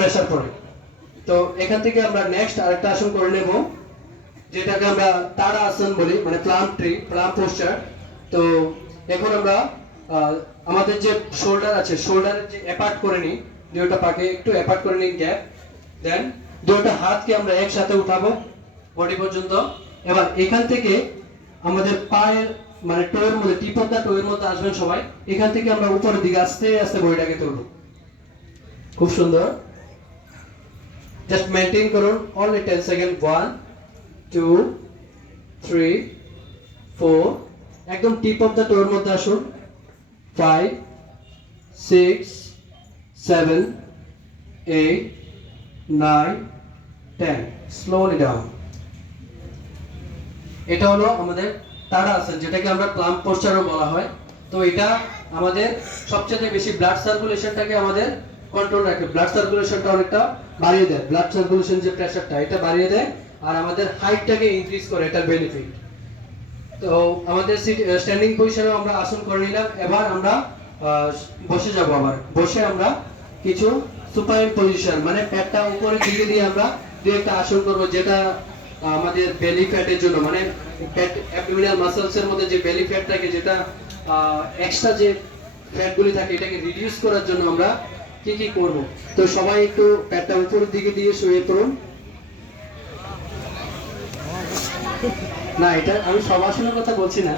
Pressure পড়ে। তো এখান থেকে আমরা নেক্সট আরেকটা আসন করে নেব, যেটাকে আমরা তাড়া আসন বলি, মানে প্লাম পোস্টার। তো এখন আমরা আমাদের যে শোল্ডার আছে, শোল্ডারের যে অ্যাপার্ট করে নিই, দুটো পাকে একটু অ্যাপার্ট করে নিই গ্যাপ, দেন দুটো হাতকে আমরা একসাথে উঠাবো বডি পর্যন্ত। এবার এখান থেকে আমাদের পায়ের মানে টোয়ের মধ্যে, টিপ অফ দা টোয়ের মধ্যে আসবেন সবাই। এখান থেকে আমরা উপরের দিকে আস্তে আস্তে বডিটাকে তুলবো। খুব সুন্দর, জাস্ট মেইনটেইন করুন, অনলি 10 সেকেন্ড। 1 2 3 4, একদম টিপ অফ দা টোর মধ্যে আসুন। 5 6 7 8 9 10, স্লোলি ডাউন। এটা হলো আমাদের তাড়া আসন, যেটাকে আমরা প্লাম পোস্টারও বলা হয়। তো এটা আমাদের সবচেয়ে বেশি ব্লাড সার্কুলেশনটাকে আমাদের কন্ট্রোল রাখে, ব্লাড সার্কুলেশনটা অনেকটা বাড়িয়ে দেয়, ব্লাড সার্কুলেশন যে প্রেসারটা এটা বাড়িয়ে দেয়, আর আমাদের হাইটটাকে ইনক্রিজ করে, এটার বেনিফিট। তো আমাদের স্ট্যান্ডিং পজিশনে আমরা আসন করে নিলাম। এবার আমরা বসে যাব। আবার বসে আমরা কিছু সুপাইন পজিশন, মানে পেটটা উপরে দিকে দিয়ে আমরা দুই একটা আসন করব, যেটা আমাদের বেলি ফ্যাটের জন্য, মানে পেট অ্যাবডোমিনাল মাসলসের মধ্যে যে বেলি ফ্যাট থাকে, যেটা এক্সট্রা যে ফ্যাটগুলি থাকে, এটাকে রিডিউস করার জন্য আমরা কি কি করব। তো সবাই একটু পেটটা উপরের দিকে দিয়ে শুয়ে পড়ুন। না, এটা আমি সব আসনের কথা বলছি না।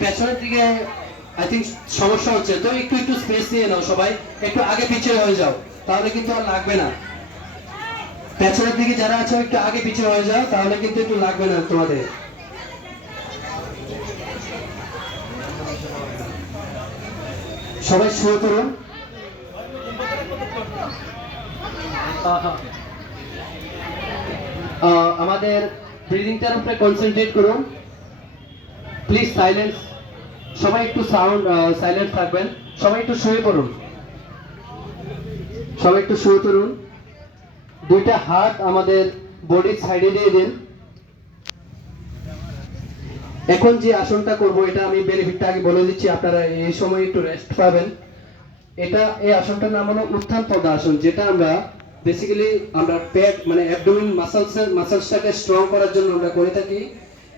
পেছনের দিকে আই থিঙ্ক সমস্যা হচ্ছে, তো একটু একটু স্পেস নিয়ে নাও সবাই, একটু আগে পিছিয়ে হয়ে যাও, তাহলে কিন্তু আর লাগবে না। পেছনের দিকে যারা আছো একটু আগে পিছিয়ে হয়ে যাও, তাহলে কিন্তু একটু লাগবে না তোমাদের। সবাই শুয়ে পড়ুন। আমাদের ব্রিদিংটার উপরে কনসেন্ট্রেট করুন। প্লিজ সাইলেন্স, সবাই একটু সাইলেন্ট থাকবেন। সবাই একটু শুয়ে পড়ুন, সবাই একটু শুয়ে পড়ুন। দুইটা হাত আমাদের বডির সাইডে দিয়ে দিন। এখন যে আসনটা করব, এটা আমি বেনিফিটটা আগে বলে দিচ্ছি, আপনারা এই সময় একটু রেস্ট পাবেন। এই আসনটার নাম হলো উত্থান পদ্মাসন, যেটা আমরা বেসিক্যালি আমরা পেট মানে অ্যাবডোমিন মাসলসটাকে স্ট্রং করার জন্য আমরা করে থাকি।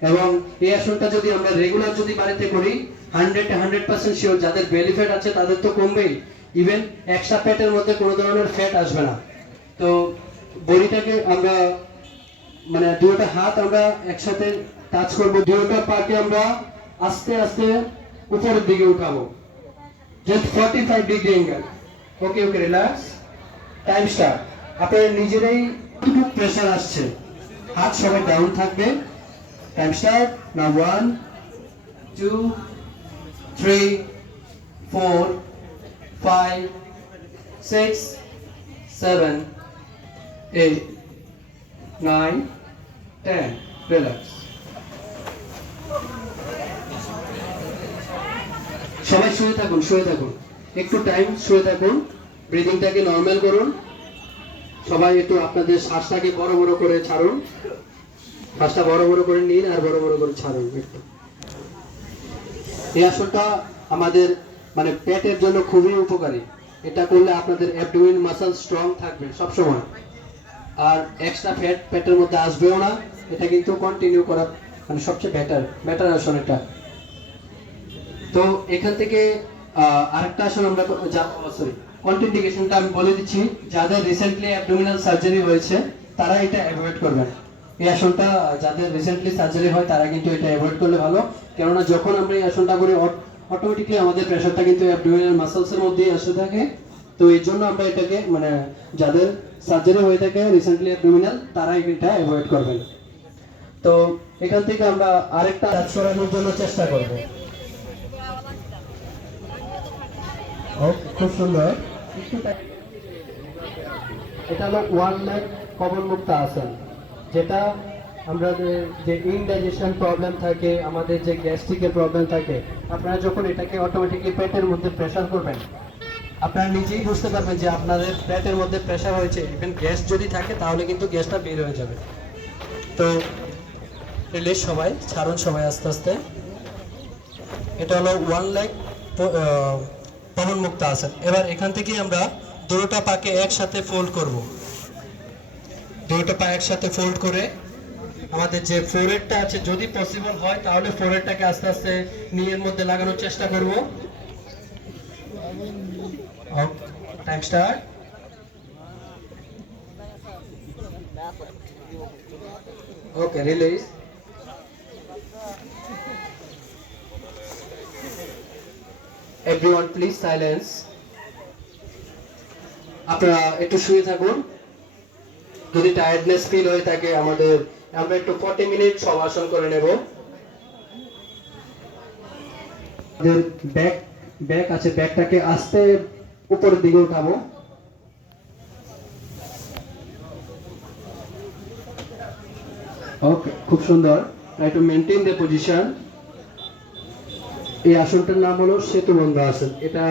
এবং এই আসনটা যদি আমরা রেগুলার যদি বাড়িতে করি, 100% শিওর যাদের বেলি ফ্যাট আছে তাদের তো কমবেই, ইভেন এক্সট্রা পেটের মধ্যে কোনো ধরনের ফ্যাট আসবে না। তো বডিটাকে আমরা মানে দুটো হাত আমরা একসাথে টাচ করব, দুটো পাকে আমরা আস্তে আস্তে উপরের দিকে উঠাবো, জাস্ট 45 ডিগ্রি অ্যাঙ্গেল। ওকে ওকে, রিল্যাক্স, টাইম স্টার্ট। আপনারা নিজেরাই কতটুকু প্রেসার আসছে, হাত সবাই ডাউন থাকবে। Time start now. 1 2 3 4 5 6 7 8 9 10, রিল্যাক্স। সবাই শুয়ে থাকুন, শুয়ে থাকুন, একটু টাইম শুয়ে থাকুন, ব্রিদিংটাকে নরমাল করুন। সবাই একটু আপনাদের শ্বাসটাকে বড় বড় করে ছাড়ুন, শ্বাসটা বড় বড় করে নিন আর বড় বড় করে ছাড়ুন একটু। এই আসনটা আমাদের মানে পেটের জন্য খুবই উপকারী। এটা করলে আপনাদের অ্যাবডোমিন মাসল স্ট্রং থাকবে সব সময়, আর এক্সট্রা ফ্যাট পেটের মধ্যে আসবেও না। এটা কিন্তু কন্টিনিউ করা মানে সবচেয়ে বেটার আসন এটা। তো এখান থেকে আরেকটা আসন আমরা কন্ট্রাইন্ডিকেশনটা আমি বলে দিচ্ছি। যাদের রিসেন্টলি অ্যাবডোমিনাল সার্জারি হয়েছে তারা এটা অ্যাভয়েড করবেন। এই আসনটা যাদের রিসেন্টলি সার্জারি হয় তারা কিন্তু এটা অ্যাভয়েড করলে ভালো, কেননা যখন আমরা এই আসনটা করি অটোমেটিকলি আমাদের প্রেশারটা কিন্তু অ্যাবডোমিনাল মাসলসের মধ্যেই আসে থাকে। তো এই জন্য আমরা এটাকে মানে যাদের সার্জারি হয়ে থাকে রিসেন্টলি অ্যাবডোমিনাল, তারা এটা অ্যাভয়েড করবেন। তো এখান থেকে আমরা আরেকটা কাজ করানোর জন্য চেষ্টা করব। খুব সুন্দর। এটা হলো ওয়ান লেগ কবর মুক্ত আসন, যেটা আমরা যে ইনডাইজেশন প্রবলেম থাকে, আমাদের যে গ্যাস্ট্রিকের প্রবলেম থাকে, আপনারা যখন এটাকে অটোমেটিকলি পেটের মধ্যে প্রেসার করবেন, আপনারা নিজেই বুঝতে পারবেন যে আপনাদের পেটের মধ্যে প্রেসার হয়েছে। ইভেন গ্যাস যদি থাকে তাহলে কিন্তু গ্যাসটা বের হয়ে যাবে। তো রিলিজ, সবাই ছাড়ুন, সবাই আস্তে আস্তে। এটা হলো ওয়ান লেগ পবন মুক্ত আসন। এবার এখান থেকে আমরা দুটোটা পাকে একসাথে ফোল্ড করব। দুটোটা পা একসাথে ফোল্ড করে আমাদের যে ফোরহেডটা আছে, যদি পসিবল হয় তাহলে ফোরহেডটাকে আস্তে আস্তে নিয়ের মধ্যে লাগানোর চেষ্টা করব। Time start. Okay, release. Everyone please silence. আপনারা একটু শুয়ে থাকুন। যদি টায়ার্ডনেস ফিল হয়ে থাকে আমরা একটু 40 মিনিট শবাসন করে নেব। আমাদের ব্যাক আছে, ব্যাকটাকে আস্তে উপরের দিকে উঠাবো। ওকে, খুব সুন্দর। Try to maintain the position. এই আসনটার নাম হলো সেতুবন্ধ আসন। এটা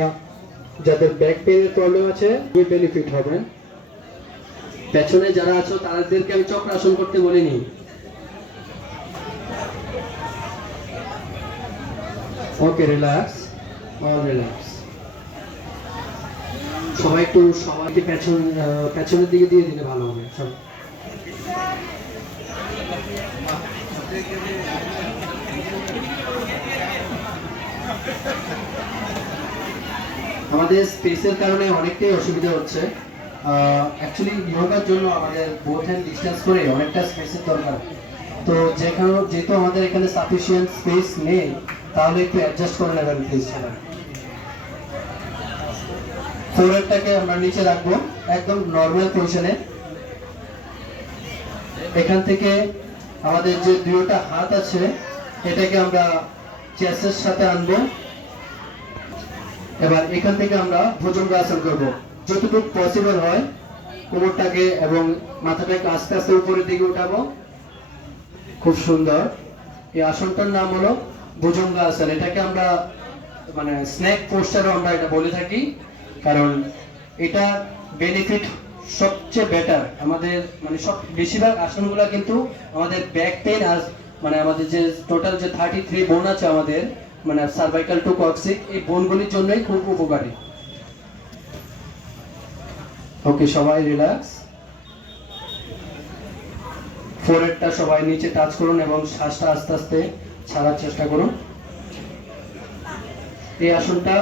যাদের ব্যাক পেইনের প্রবলেম আছে বেনিফিট হবে। পেছনে যারা আছো তাদেরকে আমি চক্রাসন করতে বলিনি। ওকে, রিল্যাক্স, অল রিল্যাক্স। সবাইকে পেছনের দিকে দিয়ে দিলে ভালো হবে। সব আমাদের স্পেসের কারণে অনেকটাই অসুবিধা হচ্ছে। অ্যাকচুয়ালি যোগার জন্য আমাদের বোথ হ্যান্ড ডিসটেন্স করে অনেকটা স্পেসের দরকার। তো যেহেতু আমাদের এখানে সাফিসিয়েন্ট স্পেস নেই, তাহলে একটু অ্যাডজাস্ট করে নেবেন প্লিজ সবাই। ফোরহেডটাকে আমরা নিচে রাখবো একদম নর্মাল পজিশনে। এখান থেকে আমাদের যে দুটো হাত আছে এটাকে আমরা চেস্টের সাথে আনবো। এবার এখান থেকে আমরা ভুজঙ্গাসন করব। যতটুকু পসিবল হয় কোমরটাকে এবং মাথাটাকে আস্তে আস্তে উপরের দিকে উঠাবো। খুব সুন্দর। এই আসনটার নাম হলো ভুজঙ্গাসন। এটাকে আমরা মানে স্নেক পোস্টারও আমরা এটা বলে থাকি, কারণ এটা বেনিফিট সবচেয়ে বেটার। আমাদের মানে বেশিরভাগ আসনগুলো কিন্তু আমাদের ব্যাক পেইন মানে আমাদের যে টোটাল যে 33 বোন আছে আমাদের, মানে সার্ভাইকাল টু কক্সিক, এই বোনগুলির জন্যই খুব উপকারী। ওকে, সবাই রিল্যাক্স। ফোরহেডটা সবাই নিচে টাচ করুন এবং শ্বাসটা আস্তে আস্তে ছাড়ার চেষ্টা করুন। এই আসনটা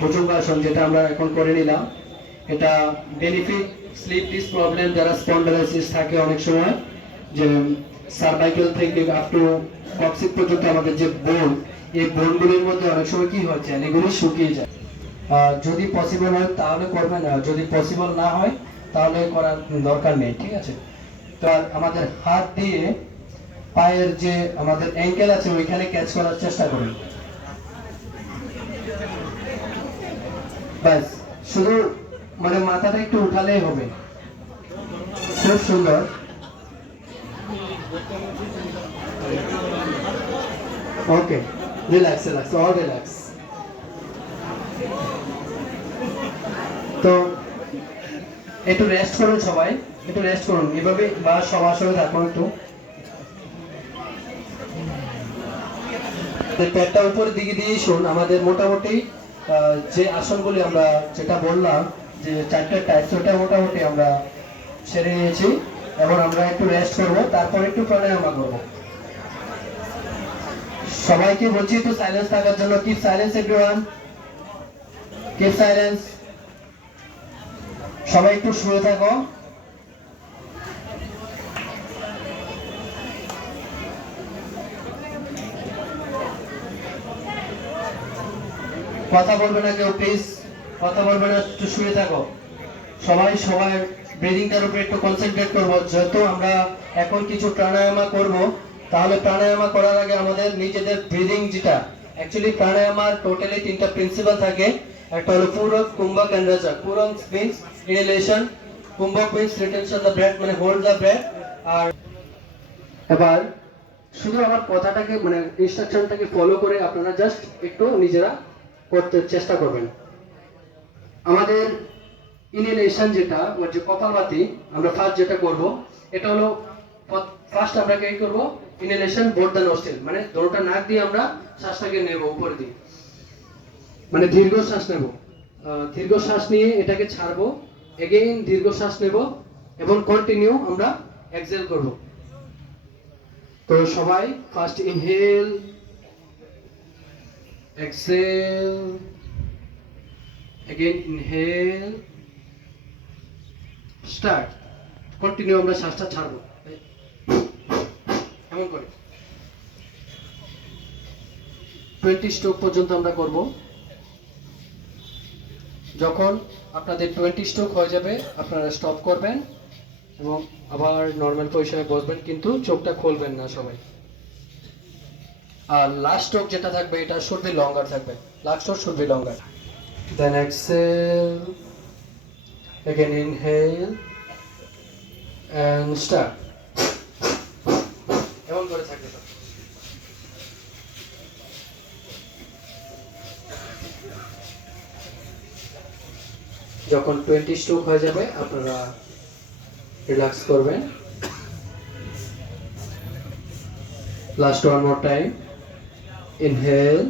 ভুজঙ্গাসন, যেটা আমরা এখন করে নিলাম, এটা বেনিফিট স্লিপ ডিস প্রবলেম, যারা স্পন্ডালাইসিস থাকে অনেক সময়, যে সার্ভাইকাল থেকে আপ টু কক্সিক পর্যন্ত আমাদের যে বোন, এই বোনগুলির মধ্যে অনেক সময় কি হয়, এগুলি শুকিয়ে যায়। যদি পসিবল হয় তাহলে করবেন, যদি পসিবল না হয় তাহলে করার দরকার নেই, ঠিক আছে। তো আমাদের হাত দিয়ে পায়ের যে আমাদের অ্যাঙ্কেল আছে ওইখানে ক্যাচ করার চেষ্টা করুন। ব্যাস, শুধু মানে মাথাটা একটু উঠালেই হবে। খুব সুন্দর। ওকে, রিল্যাক্স, অল রিল্যাক্স। তো একটু রেস্ট করুন সবাই, একটু রেস্ট করুন এভাবে, বা সবার সঙ্গে থাকুন একটু। পেটটা উপরের দিকে দিয়ে শুন। আমাদের মোটামুটি যে আসনগুলি আমরা যেটা বললাম যে 4টা টাইপস, ওটা মোটামুটি আমরা সেরে নিয়েছি। এবং আমরা একটু রেস্ট করব, তারপর একটু প্রাণায়াম করব। সবাইকে বলছি একটু সাইলেন্স থাকার জন্য। Keep silence everyone, keep silence. সবাই একটু শুয়ে থাকো। কথা বলবে না কেউ, প্লিজ কথা বলবে না, একটু শুয়ে থাকো। সবাই ব্রিদিংটার উপরে একটু কনসেন্ট্রেট করবো। যেহেতু আমরা এখন কিছু প্রাণায়ামা করব, তাহলে প্রাণায়ামা করার আগে আমাদের নিজেদের ব্রিদিং, যেটা অ্যাকচুয়ালি প্রাণায়ামার টোটালি 3টা প্রিন্সিপাল থাকে। একটা হলো পুরক, কুম্ভক এন্ড রজক। পুরক মিন্স ইনহেলেশন, কুম্ভক মিন্স রিটেনশন দ্য ব্রেথ, মানে হোল্ড দ্য ব্রেথ। আর এবার শুধু আমার কথাটাকে মানে ইনস্ট্রাকশনটাকে ফলো করে আপনারা জাস্ট একটু নিজেরা করতে চেষ্টা করবেন। আমাদের ইনহেলেশন যেটা, ওর যে কপালভাতি, আমরা ফার্স্ট যেটা করব, এটা হলো ফার্স্ট আমরা কি করব, ইনহেলেশন বোথ দ্য নস্ট্রিল, মানে দুটোটা নাক দিয়ে আমরা শ্বাসটাকে নেব উপর দিয়ে। মানে দীর্ঘ শ্বাস নেব, দীর্ঘ শ্বাস নিয়ে এটাকে ছাড়বো, এগেইন দীর্ঘ শ্বাস নেব এবং কন্টিনিউ আমরা এক্সেল করব। তো সবাই first inhale, exhale, again inhale, start. Continue আমরা শ্বাসটা ছাড়বো এমন করে 20 স্ট্রোক পর্যন্ত আমরা করব। যখন আপনাদের 20 স্ট্রোক হয়ে যাবে আপনারা স্টপ করবেন এবং আবার নর্মাল পজিশনে বসবেন, কিন্তু চোখটা খুলবেন না সবাই। আর লাস্ট স্ট্রোক যেটা থাকবে এটা শুড বি লঙ্গার থাকবে, last stroke should be longer. Then exhale, again inhale and start এমন করে থাকবে। যখন 20 স্ট্রোক হয়ে যাবে আপনারা রিল্যাক্স করবেন। Last one more time, inhale,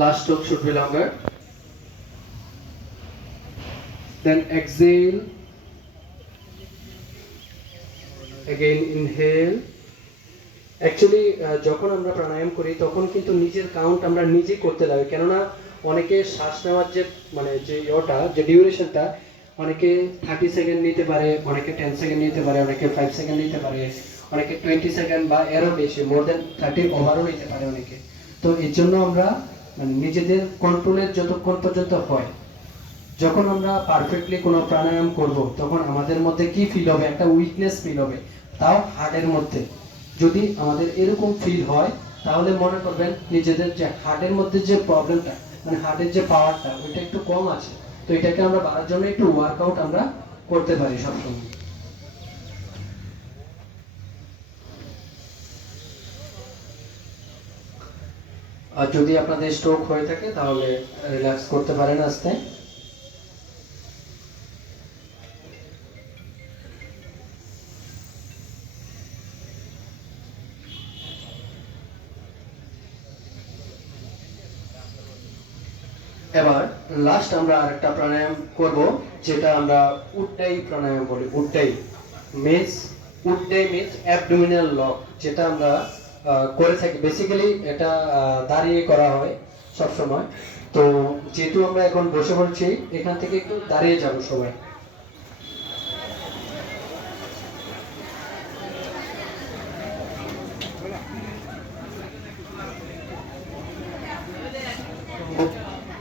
last stroke should be longer, then exhale, again inhale. Actually যখন আমরা প্রাণায়াম করি তখন কিন্তু নিজের কাউন্ট আমরা নিজে করতে লাগে, কেননা অনেকে শ্বাস নেওয়ার যে মানে যে যে ডিউরেশনটা অনেকে 30 সেকেন্ড নিতে পারে, অনেকে 10 সেকেন্ড নিতে পারে, অনেকে 5 সেকেন্ড নিতে পারে, অনেকে 20 সেকেন্ড বা এরও বেশি, মোর দেন 30 ওভারও নিতে পারে অনেকে। তো এর জন্য আমরা মানে নিজেদের কন্ট্রোলের যতক্ষণ পর্যন্ত হয়, যখন আমরা পারফেক্টলি কোনো প্রাণায়াম করব তখন আমাদের মধ্যে কি ফিল হবে, একটা উইকনেস ফিল হবে, তাও হার্টের মধ্যে। যদি আমাদের এরকম ফিল হয় তাহলে মনে করবেন নিজেদের যে হার্টের মধ্যে যে প্রবলেমটা, মানে হার্টের যে পাওয়ারটা ওইটা একটু কম আছে, তো এটাকে আমরা বাড়ার জন্য একটু ওয়ার্কআউট আমরা করতে পারি সবসময়। আর যদি আপনাদের স্ট্রোক হয়ে থাকে তাহলে রিল্যাক্স করতে পারেন আস্তে। এবার লাস্ট আমরা আরেকটা প্রাণায়াম করব, যেটা আমরা উড্ডাই প্রাণায়াম বলি। উড্ডাই মিন্স অ্যাবডোমিনাল লক, যেটা আমরা করে থাকি। বেসিক্যালি এটা দাঁড়িয়ে করা হয় সব সময়। তো যেহেতু আমরা এখন বসে পড়ছি, এখান থেকে একটু দাঁড়িয়ে যাব সবাই।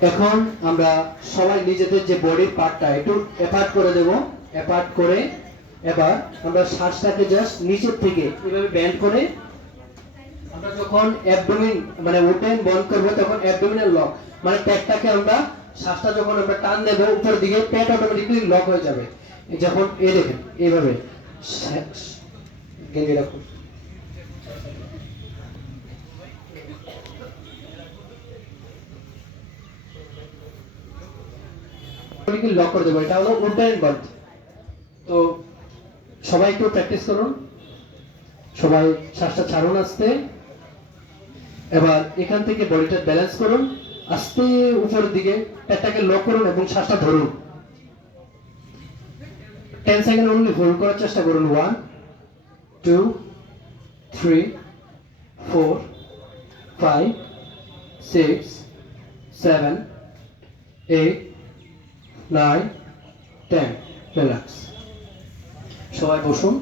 এখন আমরা সবাই নিজেদের যে বডির পার্টটা একটু অ্যাপার্ট করে দেব। অ্যাপার্ট করে এবার আমরা শ্বাসটাকে জাস্ট নিচের থেকে এভাবে ব্যান্ড করে আমরা যখন অ্যাবডোমিন মানে ওপেন বন্ধ করব তখন অ্যাবডোমিনাল লক, মানে পেটটাকে আমরা শ্বাসটা যখন আমরা টান দেব উপরের দিকে, পেট অটোমেটিক্যালি লক হয়ে যাবে। যখন দেখেন এইভাবে গেঞ্জি রাখুন, লক করে দেবো। এটা হলো উড্ডয়ন বন্ধ। তো সবাই একটু প্র্যাকটিস করুন, সবাই শ্বাসটা ছাড়ুন আস্তে। এবার এখান থেকে বডিটা ব্যালেন্স করুন, আস্তে উপরের দিকে পেটটাকে লক করুন এবং শ্বাসটা ধরুন। 10 সেকেন্ড অনলি হোল্ড করার চেষ্টা করুন। 1 2 3 4 5 6 7 8 9 10 রিল্যাক্স। সবাই বসুন।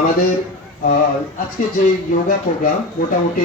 আমাদের আজকে যে যোগা প্রোগ্রাম মোটামুটি